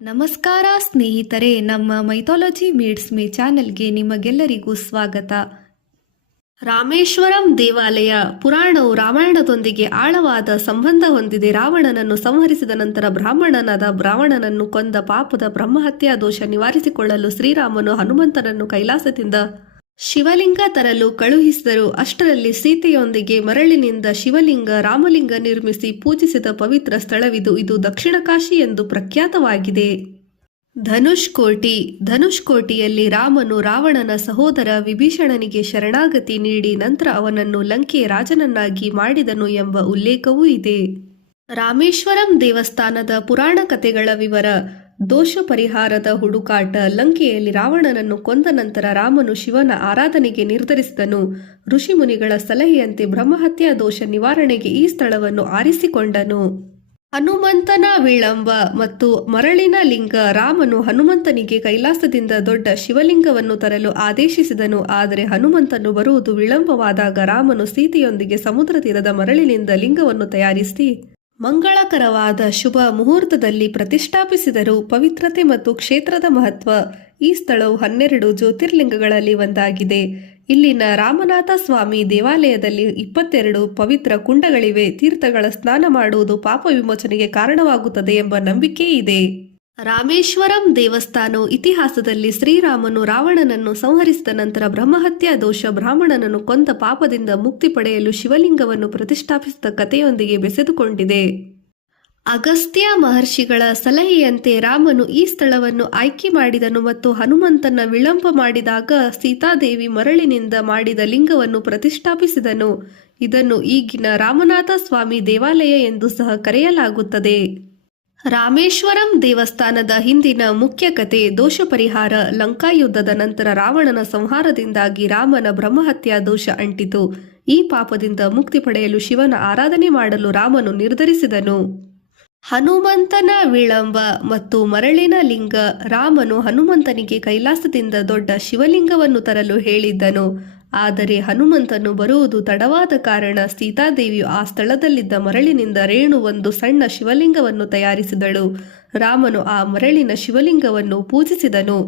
ನಮಸ್ಕಾರ ಸ್ನೇಹಿತರೆ, ನಮ್ಮ ಮೈಥಾಲಜಿ ಮೀಡ್ಸ್ ಮೀ ಚಾನೆಲ್ಗೆ ನಿಮಗೆಲ್ಲರಿಗೂ ಸ್ವಾಗತ. ರಾಮೇಶ್ವರಂ ದೇವಾಲಯ ಪುರಾಣವು ರಾಮಾಯಣದೊಂದಿಗೆ ಆಳವಾದ ಸಂಬಂಧ ಹೊಂದಿದೆ. ರಾವಣನನ್ನು ಸಂಹರಿಸಿದ ನಂತರ ಬ್ರಾಹ್ಮಣನಾದ ರಾವಣನನ್ನು ಕೊಂದ ಪಾಪದ ಬ್ರಹ್ಮಹತ್ಯಾ ದೋಷ ನಿವಾರಿಸಿಕೊಳ್ಳಲು ಶ್ರೀರಾಮನು ಹನುಮಂತನನ್ನು ಕೈಲಾಸದಿಂದ ಶಿವಲಿಂಗ ತರಲು ಕಳುಹಿಸಿದರು. ಅಷ್ಟರಲ್ಲಿ ಸೀತೆಯೊಂದಿಗೆ ಮರಳಿನಿಂದ ಶಿವಲಿಂಗ ರಾಮಲಿಂಗ ನಿರ್ಮಿಸಿ ಪೂಜಿಸಿದ ಪವಿತ್ರ ಸ್ಥಳವಿದು. ಇದು ದಕ್ಷಿಣ ಕಾಶಿ ಎಂದು ಪ್ರಖ್ಯಾತವಾಗಿದೆ. ಧನುಷ್ಕೋಟಿಯಲ್ಲಿ ರಾಮನು ರಾವಣನ ಸಹೋದರ ವಿಭೀಷಣನಿಗೆ ಶರಣಾಗತಿ ನೀಡಿ ನಂತರ ಅವನನ್ನು ಲಂಕೆಯ ರಾಜನನ್ನಾಗಿ ಮಾಡಿದನು ಎಂಬ ಉಲ್ಲೇಖವೂ ಇದೆ. ರಾಮೇಶ್ವರಂ ದೇವಸ್ಥಾನದ ಪುರಾಣ ಕಥೆಗಳ ವಿವರ. ದೋಷ ಪರಿಹಾರದ ಹುಡುಕಾಟ. ಲಂಕೆಯಲ್ಲಿ ರಾವಣನನ್ನು ಕೊಂದ ನಂತರ ರಾಮನು ಶಿವನ ಆರಾಧನೆಗೆ ನಿರ್ಧರಿಸಿದನು. ಋಷಿಮುನಿಗಳ ಸಲಹೆಯಂತೆ ಬ್ರಹ್ಮಹತ್ಯಾ ದೋಷ ನಿವಾರಣೆಗೆ ಈ ಸ್ಥಳವನ್ನು ಆರಿಸಿಕೊಂಡನು. ಹನುಮಂತನ ವಿಳಂಬ ಮತ್ತು ಮರಳಿನ ಲಿಂಗ. ರಾಮನು ಹನುಮಂತನಿಗೆ ಕೈಲಾಸದಿಂದ ದೊಡ್ಡ ಶಿವಲಿಂಗವನ್ನು ತರಲು ಆದೇಶಿಸಿದನು. ಆದರೆ ಹನುಮಂತನು ಬರುವುದು ವಿಳಂಬವಾದಾಗ ರಾಮನು ಸೀತೆಯೊಂದಿಗೆ ಸಮುದ್ರ ತೀರದ ಮರಳಿನಿಂದ ಲಿಂಗವನ್ನು ತಯಾರಿಸಿ ಮಂಗಳಕರವಾದ ಶುಭ ಮುಹೂರ್ತದಲ್ಲಿ ಪ್ರತಿಷ್ಠಾಪಿಸಿದರು. ಪವಿತ್ರತೆ ಮತ್ತು ಕ್ಷೇತ್ರದ ಮಹತ್ವ. ಈ ಸ್ಥಳವು 12 ಜ್ಯೋತಿರ್ಲಿಂಗಗಳಲ್ಲಿ ಒಂದಾಗಿದೆ. ಇಲ್ಲಿನ ರಾಮನಾಥ ಸ್ವಾಮಿ ದೇವಾಲಯದಲ್ಲಿ 22 ಪವಿತ್ರ ಕುಂಡಗಳಿವೆ. ತೀರ್ಥಗಳ ಸ್ನಾನ ಮಾಡುವುದು ಪಾಪ ವಿಮೋಚನೆಗೆ ಕಾರಣವಾಗುತ್ತದೆ ಎಂಬ ನಂಬಿಕೆ ಇದೆ. ರಾಮೇಶ್ವರಂ ದೇವಸ್ಥಾನವು ಇತಿಹಾಸದಲ್ಲಿ ಶ್ರೀರಾಮನು ರಾವಣನನ್ನು ಸಂಹರಿಸಿದ ನಂತರ ಬ್ರಹ್ಮಹತ್ಯಾ ದೋಷ ಬ್ರಾಹ್ಮಣನನ್ನು ಕೊಂದ ಪಾಪದಿಂದ ಮುಕ್ತಿ ಪಡೆಯಲು ಶಿವಲಿಂಗವನ್ನು ಪ್ರತಿಷ್ಠಾಪಿಸಿದ ಕಥೆಯೊಂದಿಗೆ ಬೆಸೆದುಕೊಂಡಿದೆ. ಅಗಸ್ತ್ಯ ಮಹರ್ಷಿಗಳ ಸಲಹೆಯಂತೆ ರಾಮನು ಈ ಸ್ಥಳವನ್ನು ಆಯ್ಕೆ ಮಾಡಿದನು ಮತ್ತು ಹನುಮಂತನ ವಿಳಂಬ ಮಾಡಿದಾಗ ಸೀತಾದೇವಿ ಮರಳಿನಿಂದ ಮಾಡಿದ ಲಿಂಗವನ್ನು ಪ್ರತಿಷ್ಠಾಪಿಸಿದನು. ಇದನ್ನು ಈಗಿನ ರಾಮನಾಥ ಸ್ವಾಮಿ ದೇವಾಲಯ ಎಂದು ಸಹ ಕರೆಯಲಾಗುತ್ತದೆ. ರಾಮೇಶ್ವರಂ ದೇವಸ್ಥಾನದ ಹಿಂದಿನ ಮುಖ್ಯ ಕಥೆ. ದೋಷ ಪರಿಹಾರ. ಲಂಕಾಯುದ್ಧದ ನಂತರ ರಾವಣನ ಸಂಹಾರದಿಂದಾಗಿ ರಾಮನ ಬ್ರಹ್ಮಹತ್ಯಾ ದೋಷ ಅಂಟಿತು. ಈ ಪಾಪದಿಂದ ಮುಕ್ತಿ ಪಡೆಯಲು ಶಿವನ ಆರಾಧನೆ ಮಾಡಲು ರಾಮನು ನಿರ್ಧರಿಸಿದನು. ಹನುಮಂತನ ವಿಳಂಬ ಮತ್ತು ಮರಳಿನ ಲಿಂಗ. ರಾಮನು ಹನುಮಂತನಿಗೆ ಕೈಲಾಸದಿಂದ ದೊಡ್ಡ ಶಿವಲಿಂಗವನ್ನು ತರಲು ಹೇಳಿದ್ದನು. ಆದರೆ ಹನುಮಂತನು ಬರುವುದು ತಡವಾದ ಕಾರಣ ಸೀತಾದೇವಿಯು ಆ ಸ್ಥಳದಲ್ಲಿದ್ದ ಮರಳಿನಿಂದ ಒಂದು ಸಣ್ಣ ಶಿವಲಿಂಗವನ್ನು ತಯಾರಿಸಿದಳು. ರಾಮನು ಆ ಮರಳಿನ ಶಿವಲಿಂಗವನ್ನು ಪೂಜಿಸಿದನು.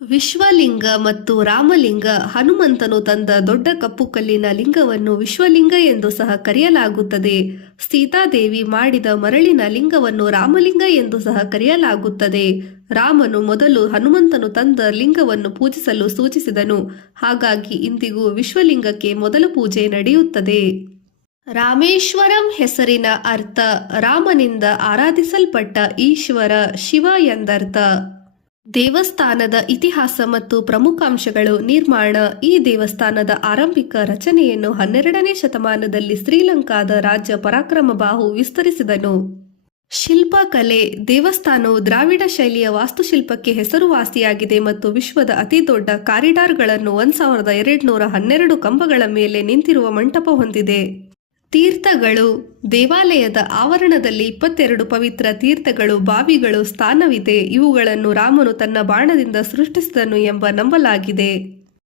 ವಿಶ್ವಲಿಂಗ ಮತ್ತು ರಾಮಲಿಂಗ. ಹನುಮಂತನು ತಂದ ದೊಡ್ಡ ಕಪ್ಪು ಕಲ್ಲಿನ ಲಿಂಗವನ್ನು ವಿಶ್ವಲಿಂಗ ಎಂದು ಸಹ ಕರೆಯಲಾಗುತ್ತದೆ. ಸೀತಾದೇವಿ ಮಾಡಿದ ಮರಳಿನ ಲಿಂಗವನ್ನು ರಾಮಲಿಂಗ ಎಂದು ಸಹ ಕರೆಯಲಾಗುತ್ತದೆ. ರಾಮನು ಮೊದಲು ಹನುಮಂತನು ತಂದ ಲಿಂಗವನ್ನು ಪೂಜಿಸಲು ಸೂಚಿಸಿದನು. ಹಾಗಾಗಿ ಇಂದಿಗೂ ವಿಶ್ವಲಿಂಗಕ್ಕೆ ಮೊದಲ ಪೂಜೆ ನಡೆಯುತ್ತದೆ. ರಾಮೇಶ್ವರಂ ಹೆಸರಿನ ಅರ್ಥ. ರಾಮನಿಂದ ಆರಾಧಿಸಲ್ಪಟ್ಟ ಈಶ್ವರ, ಶಿವ ಎಂದರ್ಥ. ದೇವಸ್ಥಾನದ ಇತಿಹಾಸ ಮತ್ತು ಪ್ರಮುಖಾಂಶಗಳು. ನಿರ್ಮಾಣ. ಈ ದೇವಸ್ಥಾನದ ಆರಂಭಿಕ ರಚನೆಯನ್ನು 12ನೇ ಶತಮಾನದಲ್ಲಿ ಶ್ರೀಲಂಕಾದ ರಾಜ ಪರಾಕ್ರಮಬಾಹು ವಿಸ್ತರಿಸಿದನು. ಶಿಲ್ಪಕಲೆ. ದೇವಸ್ಥಾನವು ದ್ರಾವಿಡ ಶೈಲಿಯ ವಾಸ್ತುಶಿಲ್ಪಕ್ಕೆ ಹೆಸರುವಾಸಿಯಾಗಿದೆ ಮತ್ತು ವಿಶ್ವದ ಅತಿದೊಡ್ಡ ಕಾರಿಡಾರ್ಗಳನ್ನು 1212 ಕಂಬಗಳ ಮೇಲೆ ನಿಂತಿರುವ ಮಂಟಪ ಹೊಂದಿದೆ. ತೀರ್ಥಗಳು. ದೇವಾಲಯದ ಆವರಣದಲ್ಲಿ 22 ಪವಿತ್ರ ತೀರ್ಥಗಳು, ಬಾವಿಗಳು ಸ್ಥಾನವಿದೆ. ಇವುಗಳನ್ನು ರಾಮನು ತನ್ನ ಬಾಣದಿಂದ ಸೃಷ್ಟಿಸಿದನು ಎಂಬ ನಂಬಲಾಗಿದೆ.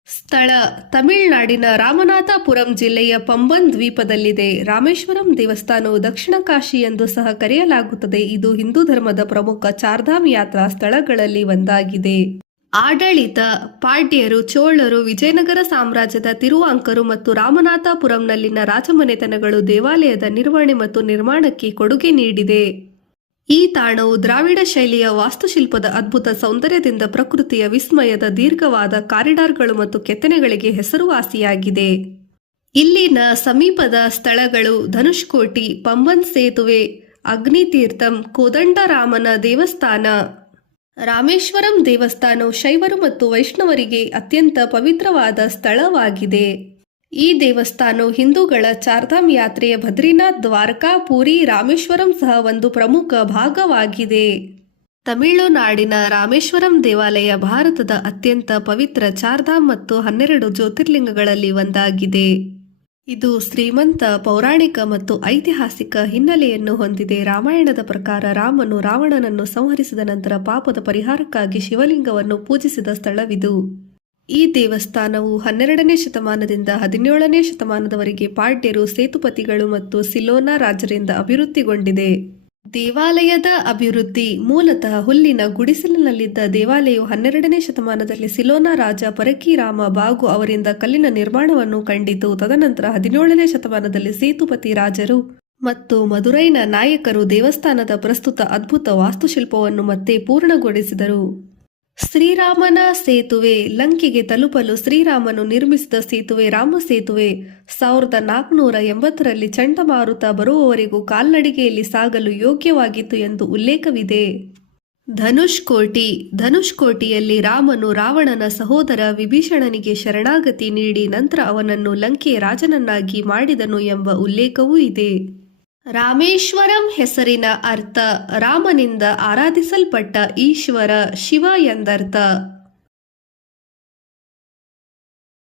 ಸ್ಥಳ. ತಮಿಳುನಾಡಿನ ರಾಮನಾಥಪುರಂ ಜಿಲ್ಲೆಯ ಪಂಬನ್ ದ್ವೀಪದಲ್ಲಿದೆ. ರಾಮೇಶ್ವರಂ ದೇವಸ್ಥಾನವು ದಕ್ಷಿಣ ಕಾಶಿ ಎಂದು ಸಹ ಕರೆಯಲಾಗುತ್ತದೆ. ಇದು ಹಿಂದೂ ಧರ್ಮದ ಪ್ರಮುಖ ಚಾರ್ಧಾಮ್ ಯಾತ್ರಾ ಸ್ಥಳಗಳಲ್ಲಿ ಒಂದಾಗಿದೆ. ಆಡಳಿತ. ಪಾಂಡ್ಯರು, ಚೋಳರು, ವಿಜಯನಗರ ಸಾಮ್ರಾಜ್ಯದ ತಿರುವಾಂಕರು ಮತ್ತು ರಾಮನಾಥಪುರಂನಲ್ಲಿನ ರಾಜಮನೆತನಗಳು ದೇವಾಲಯದ ನಿರ್ವಹಣೆ ಮತ್ತು ನಿರ್ಮಾಣಕ್ಕೆ ಕೊಡುಗೆ ನೀಡಿದೆ. ಈ ತಾಣವು ದ್ರಾವಿಡ ಶೈಲಿಯ ವಾಸ್ತುಶಿಲ್ಪದ ಅದ್ಭುತ ಸೌಂದರ್ಯದಿಂದ ಪ್ರಕೃತಿಯ ವಿಸ್ಮಯದ ದೀರ್ಘವಾದ ಕಾರಿಡಾರ್ಗಳು ಮತ್ತು ಕೆತ್ತನೆಗಳಿಗೆ ಹೆಸರುವಾಸಿಯಾಗಿದೆ. ಇಲ್ಲಿನ ಸಮೀಪದ ಸ್ಥಳಗಳು ಧನುಷ್ಕೋಟಿ, ಪಂಬನ್ ಸೇತುವೆ, ಅಗ್ನಿತೀರ್ಥಂ, ಕೋದಂಡರಾಮನ ದೇವಸ್ಥಾನ. ರಾಮೇಶ್ವರಂ ದೇವಸ್ಥಾನವು ಶೈವರು ಮತ್ತು ವೈಷ್ಣವರಿಗೆ ಅತ್ಯಂತ ಪವಿತ್ರವಾದ ಸ್ಥಳವಾಗಿದೆ. ಈ ದೇವಸ್ಥಾನವು ಹಿಂದೂಗಳ ಚಾರ್ಧಾಮ್ ಯಾತ್ರೆಯ ಬದ್ರಿನಾಥ್, ದ್ವಾರಕಾ, ಪೂರಿ, ರಾಮೇಶ್ವರಂ ಸಹ ಒಂದು ಪ್ರಮುಖ ಭಾಗವಾಗಿದೆ. ತಮಿಳುನಾಡಿನ ರಾಮೇಶ್ವರಂ ದೇವಾಲಯ ಭಾರತದ ಅತ್ಯಂತ ಪವಿತ್ರ ಚಾರ್ಧಾಮ್ ಮತ್ತು 12 ಜ್ಯೋತಿರ್ಲಿಂಗಗಳಲ್ಲಿ ಒಂದಾಗಿದೆ. ಇದು ಶ್ರೀಮಂತ ಪೌರಾಣಿಕ ಮತ್ತು ಐತಿಹಾಸಿಕ ಹಿನ್ನೆಲೆಯನ್ನು ಹೊಂದಿದೆ. ರಾಮಾಯಣದ ಪ್ರಕಾರ ರಾಮನು ರಾವಣನನ್ನು ಸಂಹರಿಸಿದ ನಂತರ ಪಾಪದ ಪರಿಹಾರಕ್ಕಾಗಿ ಶಿವಲಿಂಗವನ್ನು ಪೂಜಿಸಿದ ಸ್ಥಳವಿದು. ಈ ದೇವಸ್ಥಾನವು 12ನೇ ಶತಮಾನದಿಂದ 17ನೇ ಶತಮಾನದವರೆಗೆ ಪಾಂಡ್ಯರು, ಸೇತುಪತಿಗಳು ಮತ್ತು ಸಿಲೋನ ರಾಜರಿಂದ ಅಭಿವೃದ್ಧಿಗೊಂಡಿದೆ. ದೇವಾಲಯದ ಅಭಿವೃದ್ಧಿ. ಮೂಲತಃ ಹುಲ್ಲಿನ ಗುಡಿಸಲಿನಲ್ಲಿದ್ದ ದೇವಾಲಯವು 12ನೇ ಶತಮಾನದಲ್ಲಿ ಸಿಲೋನ ರಾಜ ಪರಕೀರಾಮ ಬಾಗು ಅವರಿಂದ ಕಲ್ಲಿನ ನಿರ್ಮಾಣವನ್ನು ಕಂಡಿತು. ತದನಂತರ 17ನೇ ಶತಮಾನದಲ್ಲಿ ಸೇತುಪತಿ ರಾಜರು ಮತ್ತು ಮದುರೈನ ನಾಯಕರು ದೇವಸ್ಥಾನದ ಪ್ರಸ್ತುತ ಅದ್ಭುತ ವಾಸ್ತುಶಿಲ್ಪವನ್ನು ಮತ್ತೆ ಪೂರ್ಣಗೊಳಿಸಿದರು. ಶ್ರೀರಾಮನ ಸೇತುವೆ. ಲಂಕೆಗೆ ತಲುಪಲು ಶ್ರೀರಾಮನು ನಿರ್ಮಿಸಿದ ಸೇತುವೆ ರಾಮ ಸೇತುವೆ 1480ರಲ್ಲಿ ಚಂಡಮಾರುತ ಬರುವವರೆಗೂ ಕಾಲ್ನಡಿಗೆಯಲ್ಲಿ ಸಾಗಲು ಯೋಗ್ಯವಾಗಿತ್ತು ಎಂದು ಉಲ್ಲೇಖವಿದೆ. ಧನುಷ್ಕೋಟಿ. ಧನುಷ್ಕೋಟಿಯಲ್ಲಿ ರಾಮನು ರಾವಣನ ಸಹೋದರ ವಿಭೀಷಣನಿಗೆ ಶರಣಾಗತಿ ನೀಡಿ ನಂತರ ಅವನನ್ನು ಲಂಕೆಯ ರಾಜನನ್ನಾಗಿ ಮಾಡಿದನು ಎಂಬ ಉಲ್ಲೇಖವೂ ಇದೆ. ರಾಮೇಶ್ವರಂ ಹೆಸರಿನ ಅರ್ಥ ರಾಮನಿಂದ ಆರಾಧಿಸಲ್ಪಟ್ಟ ಈಶ್ವರ, ಶಿವ ಎಂದರ್ಥ.